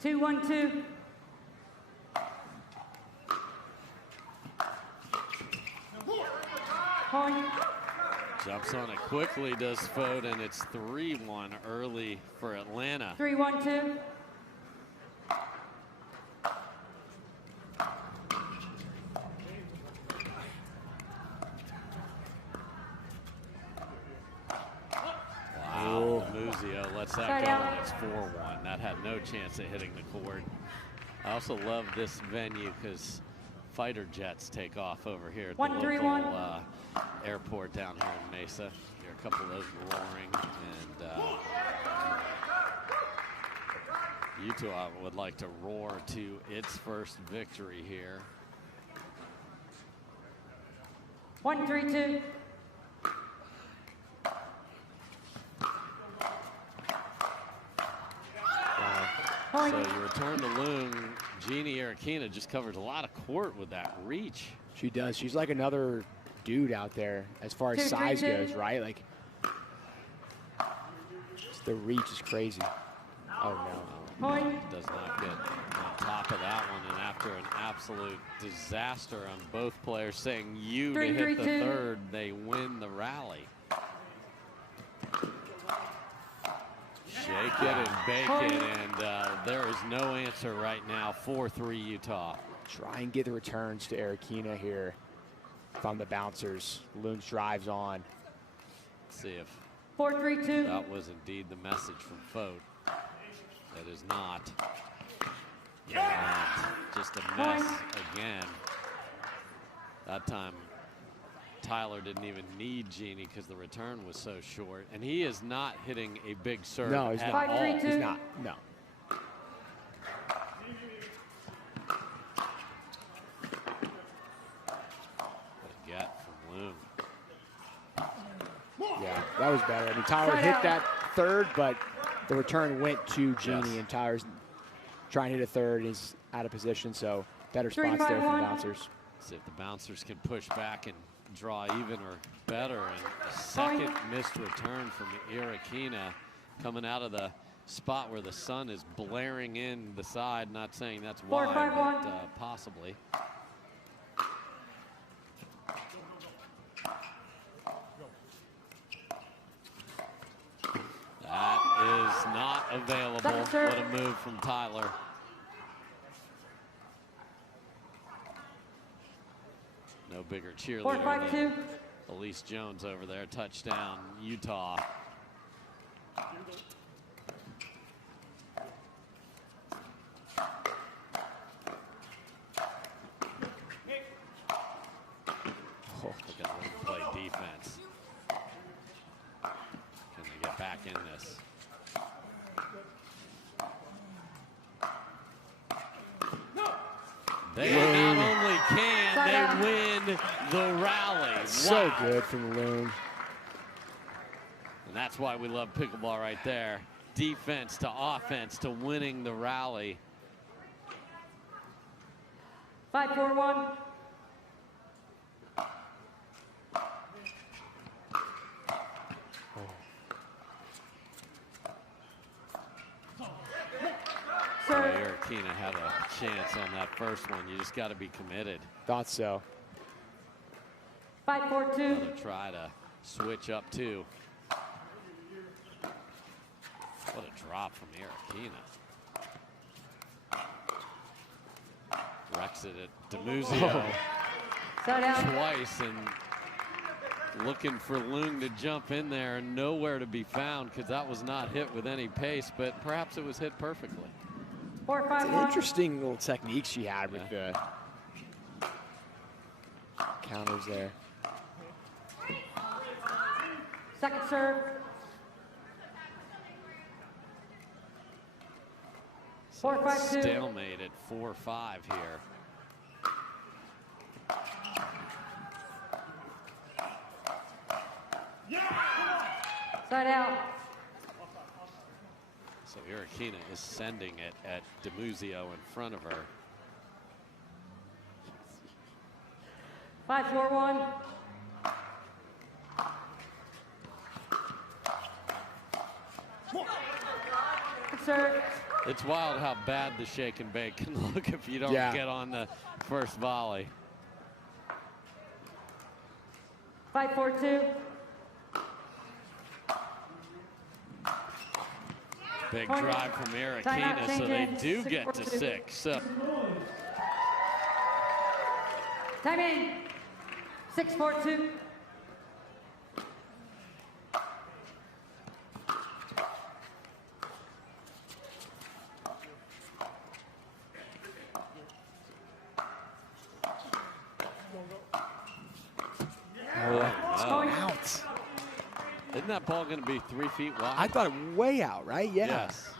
Two, 1-2. Point. Jumps on it quickly, does Fought, and it's 3-1 early for Atlanta. 3-1-2. Dimuzio lets that go, and it's 4-1. That had no chance of hitting the cord. I also love this venue because fighter jets take off over here at the local airport down here in Mesa. Hear a couple of those roaring, and Utah would like to roar to its first victory here. 1-3-2. So you return to Loong. Genie Erokhina just covers a lot of court with that reach. She does. She's like another dude out there as far as size goes, right? Like, the reach is crazy. Oh, no. Point. Does not get on top of that one. And after an absolute disaster on both players saying to hit the third, they win the rally. Shake it and bake it, and there is no answer right now. 4-3 Utah. Try and get the returns to Erokhina here from the bouncers. Loong's drives on. Let's see if 4-3-2. that was indeed the message from Fought. That is not. And just a mess again. That time Tyler didn't even need Genie because the return was so short, and he is not hitting a big serve. No, he's not. He's not. No. What a get from Loong. Yeah, that was better. I mean, Tyler hit that third, but The return went to Genie, Yes. and Tyler's trying to hit a third. He's out of position, so better Three, spots there five, for one. the bouncers. See if the bouncers can push back and draw even or better. And a second missed return from Erokhina coming out of the spot where the sun is blaring in the side. Not saying that's why, 4-5-1. but possibly. That is not available. Second serve. What a move from Tyler. No bigger cheerleader 4-5-2. than Allyce Jones over there. Touchdown, Utah. Look at them play defense. Can they get back in this? They not only can, they win the rally. So Wow. good from Loong. And that's why we love pickleball right there. Defense to offense to winning the rally. 5-4-1. Serve. Erokhina had a chance on that first one. You just got to be committed. Thought so. 5-4-2. Another try to switch up too. What a drop from Erokhina. Wrecks it at Dimuzio Side out. twice and looking for Loong to jump in there. Nowhere to be found because that was not hit with any pace, but perhaps it was hit perfectly. 4-5-1. Interesting little technique she had with the counters there. Second serve. So 4-5-2. stalemate at 4-5 here. Side out. So Erokhina is sending it at Dimuzio in front of her. 5-4-1. Serve. It's wild how bad the shake and bake can look if you don't get on the first volley. 5-4-2. Big Point. drive from Timeout, Erokhina, so they change do in. get to 6-4-2. 6. So Time in. 6-4-2. Out. isn't that ball going to be 3 feet wide? I thought way out, right? Yeah. Yes.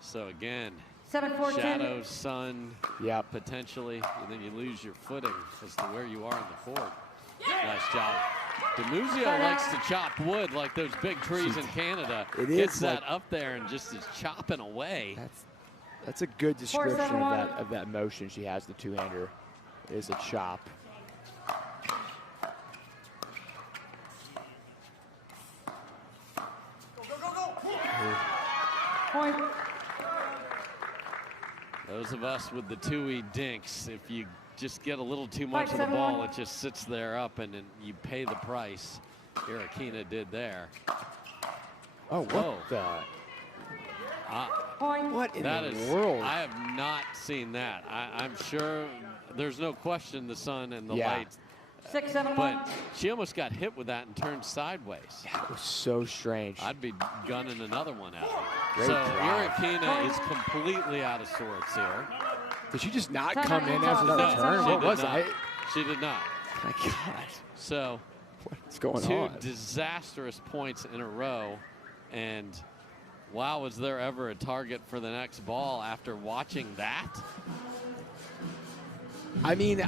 So again, 7-4-2. shadow, sun, Yep. potentially, and then you lose your footing as to where you are on the court. Nice job. Dimuzio likes to chop wood like those big trees in Canada. It Gets is that like- up there and just is chopping away. That's a good description 4-7-1. of that motion she has. The two-hander is a chop. Point. Those of us with the 2E dinks, if you just get a little too much of the 5-7-1. ball, it just sits there up and then you pay the price. Erokhina did there. Oh, what Whoa. the? Point. What in That the is, world? I have not seen that. I'm sure there's no question the sun and the Yeah. lights, 6-7-1. but she almost got hit with that and turned sideways. That was so strange. I'd be gunning another one out. Great So drive. Erokhina is completely out of sorts here. Did she just not Timeout, come in Utah. after that No, return? she What did was not. it? She did not. My God. So What's going two on? disastrous points in a row, and wow, was there ever a target for the next ball after watching that? I mean,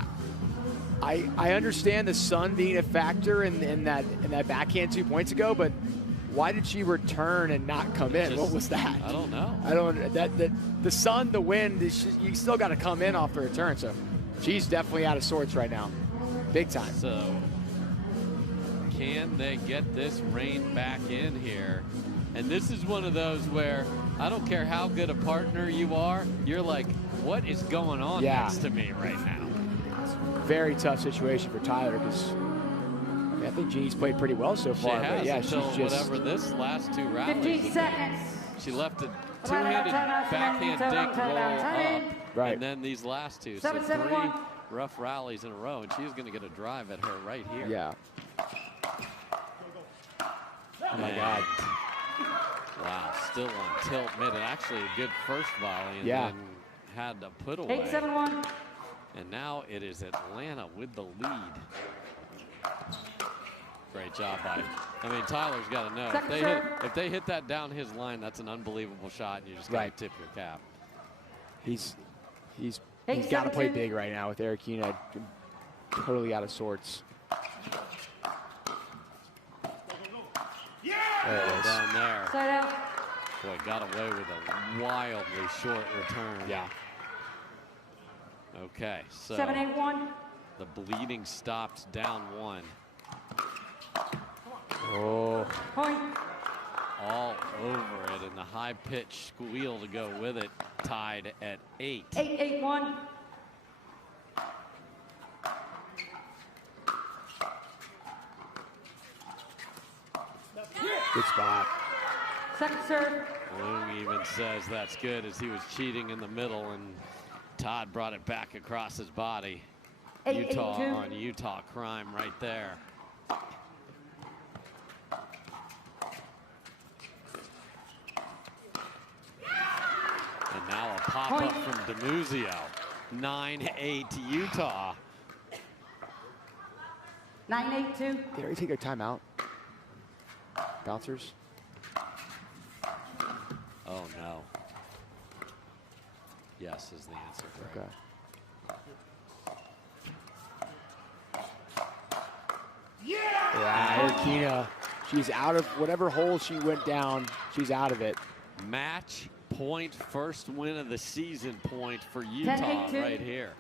I understand the sun being a factor in that backhand 2 points ago, but Why did she return and not come in? What was that? I don't know. I don't. The sun, the wind. You still got to come in off the return. So she's definitely out of sorts right now, big time. So can they get this rain back in here? And this is one of those where I don't care how good a partner you are, you're like, what is going on next to me right now? It's a very tough situation for Tyler because I think Genie's played pretty well so far. She has, but yeah, until she's just whatever this last 2 rallies. 15 seconds. She left a two-handed backhand dink roll up, right. And then these last 2. So 3 rough rallies in a row, and she's going to get a drive at her right here. Yeah. Oh my God. Wow, still on tilt. Made it actually a good first volley and then had to put away. 8-7-1. And now it is Atlanta with the lead. Great job by, I mean, Tyler's got to know. If they hit that down his line, that's an unbelievable shot, and you just got to tip your cap. He's got to play big right now with Erokhina totally out of sorts. There it is. Down there. Side out. Boy, got away with a wildly short return. Yeah. Okay, so 7-8-1. the bleeding stopped down 1. Oh. Point. All over it, and the high-pitched squeal to go with it, tied at 8. 8-8-1. Good spot. Second serve. Loong even says that's good as he was cheating in the middle, and Todd brought it back across his body. Utah on Utah crime right there. And now a pop-up from Dimuzio. 9-8 Utah. 9-8-2. They already take their timeout. Bouncers. Oh no. Yes is the answer. Greg. Okay. Yeah, Erokhina, she's out of whatever hole she went down. She's out of it. Match point, first win of the season point for Utah right here.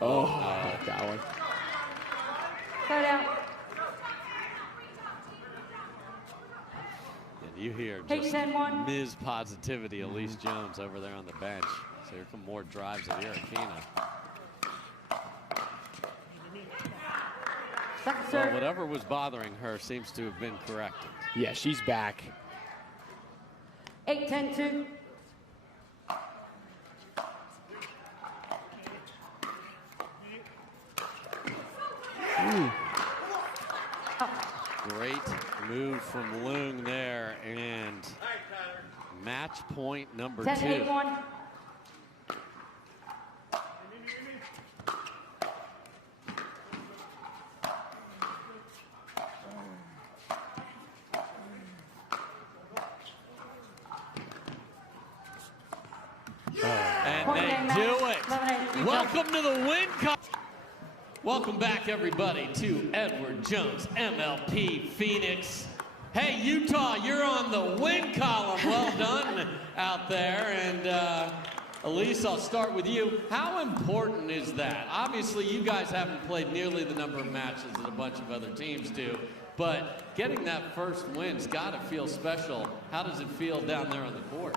Oh, that one. Side out. And you hear just Ms. Positivity, Allyce Jones over there on the bench. So here come more drives at Erokhina. Well, whatever was bothering her seems to have been corrected. Yeah, she's back. 8-10-2. Great move from Loong there, and match point number 2. 10-8-1. And they do it. Welcome to the win column. Welcome back, everybody, to Edward Jones, MLP Phoenix. Hey, Utah, you're on the win column. Well done out there. And Allyce, I'll start with you. How important is that? Obviously, you guys haven't played nearly the number of matches that a bunch of other teams do, but getting that first win's got to feel special. How does it feel down there on the court?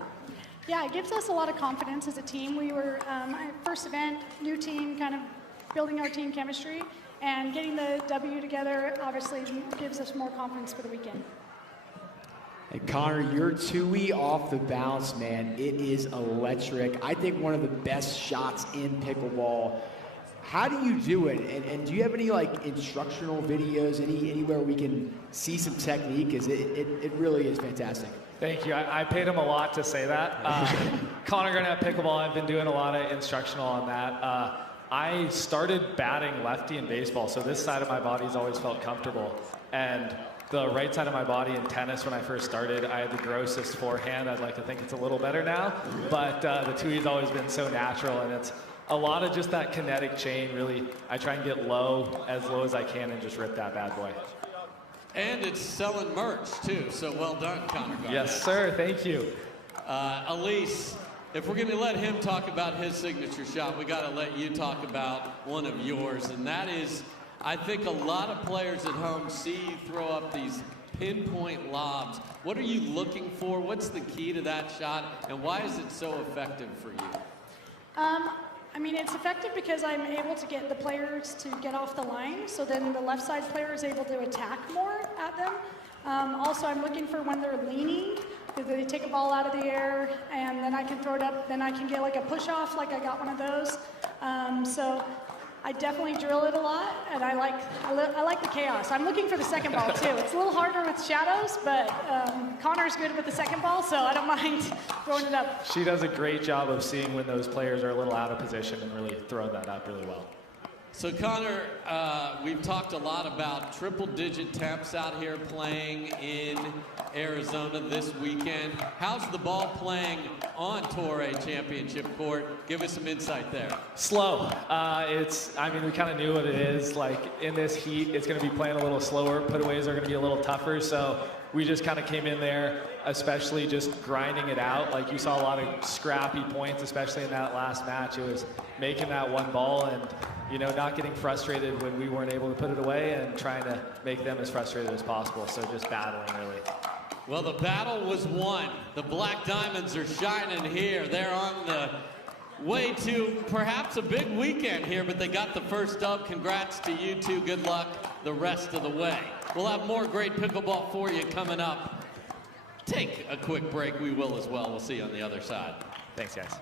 Yeah, it gives us a lot of confidence as a team. We were, first event, new team, kind of building our team chemistry, and getting the W together obviously gives us more confidence for the weekend. And Connor, your two-way off the bounce, man, it is electric. I think one of the best shots in pickleball. How do you do it? And do you have any like instructional videos, anywhere we can see some technique? Because it really is fantastic. Thank you. I paid him a lot to say that. Connor Garnett Pickleball, I've been doing a lot of instructional on that. I started batting lefty in baseball, so this side of my body's always felt comfortable. And the right side of my body in tennis, when I first started, I had the grossest forehand. I'd like to think it's a little better now, but the two-we's always been so natural, and a lot of just that kinetic chain. Really, I try and get low as I can and just rip that bad boy. And it's selling merch, too, so well done, Connor Garnett. Yes, sir. Thank you. Allyce, if we're going to let him talk about his signature shot, we got to let you talk about one of yours, and that is, I think a lot of players at home see you throw up these pinpoint lobs. What are you looking for? What's the key to that shot, and why is it so effective for you? I mean, it's effective because I'm able to get the players to get off the line, so then the left side player is able to attack more at them. Also, I'm looking for when they're leaning, they take a ball out of the air, and then I can throw it up, then I can get like a push-off, like I got one of those. So I definitely drill it a lot, and I like the chaos. I'm looking for the second ball, too. It's a little harder with shadows, but Connor's good with the second ball, so I don't mind throwing it up. She does a great job of seeing when those players are a little out of position and really throwing that up really well. So, Connor, we've talked a lot about triple-digit temps out here playing in Arizona this weekend. How's the ball playing on Torrey Championship Court? Give us some insight there. Slow. I mean, we kind of knew what it is. Like, in this heat, it's going to be playing a little slower. Putaways are going to be a little tougher. So we just kind of came in there, especially just grinding it out. Like, you saw a lot of scrappy points, especially in that last match. It was making that one ball and, you know, not getting frustrated when we weren't able to put it away and trying to make them as frustrated as possible. So just battling, really. Well, the battle was won. The Black Diamonds are shining here. They're on the way to perhaps a big weekend here, but they got the first dub. Congrats to you two. Good luck the rest of the way. We'll have more great pickleball for you coming up. Take a quick break. We will as well. We'll see you on the other side. Thanks, guys.